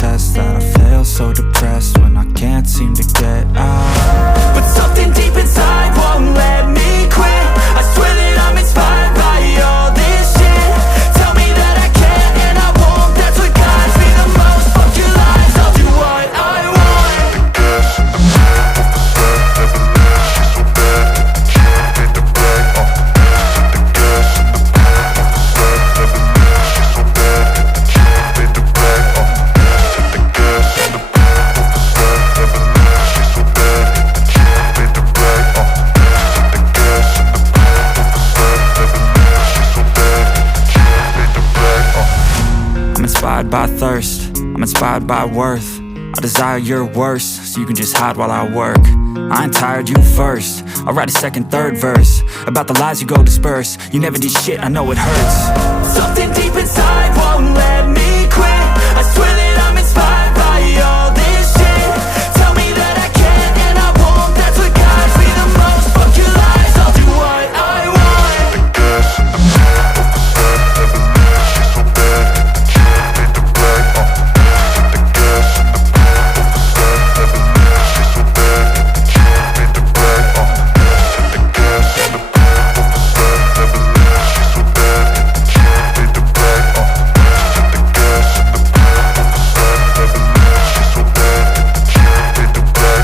test that I fail, so depressed when I can't seem to get out. But something deep inside won't let me quit. I swear that I'm inspired by all this shit. Tell me that I can and I won't, that's what guides me the most. Fuck your lies, I'll do what I want. The gas in the back of the set, never leave, she's so bad. She made the brag, the gas in the back of the set, never leave, she's so bad. She made the brag, the gas in the back of the set, never leave, she's so bad. She made the brag, the gas in the back of the set, never leave, she's so bad. She made the brag, I'm inspired by thirst, I'm inspired by worth. I desire your worst, so you can just hide while I work. I ain't tired, you first. I'll write a second, third verse about the lies you go disperse. You never did shit, I know it hurts. Something deep inside won't let me quit. I swear that I'm inspired by all this shit. Tell me that I can and I won't, that's what guides me the most. Fuck your lies, I'll do what I want. the gas in the back of the set, never leave, she's so bad. She made the brag, the gas in the back of the set, never leave, she's so bad. She made the brag, the gas in the back of the set, never leave, she's so bad. She made the brag, the gas in the back of the set, never leave, she's so bad. She made the brag,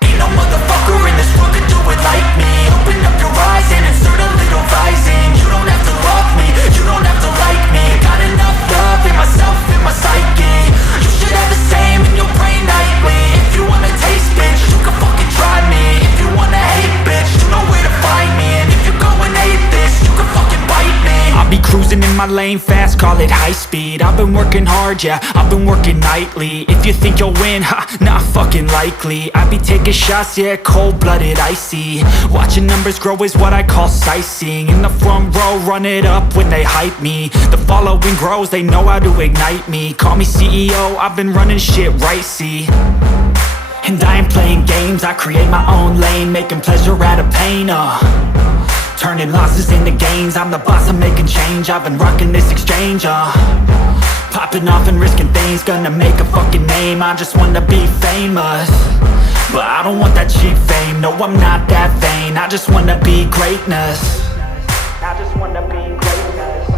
Ain't no motherfucker in this world could do it like me. Open up your eyes and insert a little rising. You don't have to love me, you don't have to like me. Got enough love in myself, in my psyche. You should have the same in your brain nightly. If you wanna taste, bitch, you can fucking try me. If you wanna hate, bitch, you know where to find me. And if you go and hate this, you can fucking bite me. I'll be cruising in my lane fast, call it high speed. I've been working hard, yeah, I've been working nightly. If you think you'll win, ha, not fucking likely. I be taking shots, yeah, cold-blooded, icy. Watching numbers grow is what I call sightseeing. In the front row, run it up when they hype me. The following grows, they know how to ignite me. Call me CEO, I've been running shit right, see. And I ain't playing games, I create my own lane, making pleasure out of pain, turning losses into gains. I'm the boss, I'm making change. I've been rocking this exchange, popping off and risking things. Gonna make a fucking name, I just wanna be famous. But I don't want that cheap fame, no I'm not that vain. I just wanna be greatness. I just wanna be greatness.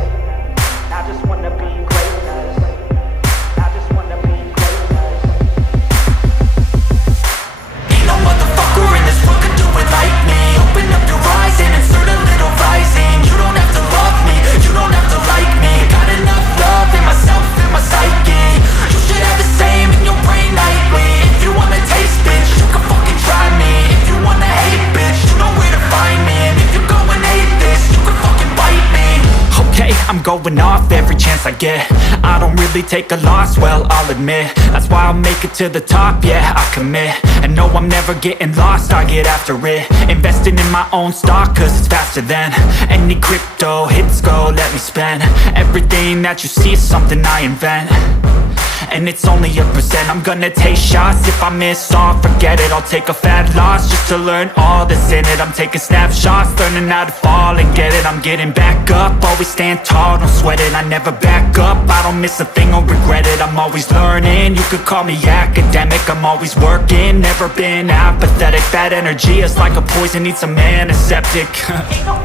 I just wanna be greatness. I just wanna be greatness. Ain't no motherfucker in this world could do it like me. Open up your eyes and insert a little rising. You don't have to love me, you don't have to like me. Got enough love in myself, in my psyche. You should have the same in your brain nightly. If you wanna taste, bitch, you can fucking try me. If you wanna hate, bitch, you know where to find me. And if you go and hate this, you can fucking bite me. Okay, I'm going off every chance I get. I don't really take a loss, well, I'll admit. That's why I'll make it to the top, yeah, I commit. And no, I'm never getting lost, I get after it. Investing in my own stock, cause it's faster than any crypto hits go, let me spend. Everything that you see is something I invent. And it's only a percent. I'm gonna take shots. If I miss all, forget it. I'll take a fat loss just to learn all that's in it. I'm taking snapshots, learning how to fall and get it. I'm getting back up, always stand tall, don't sweat it. I never back up, I don't miss a thing or regret it. I'm always learning, you could call me academic. I'm always working, never been apathetic. Bad energy is like a poison, needs some antiseptic. Ain't no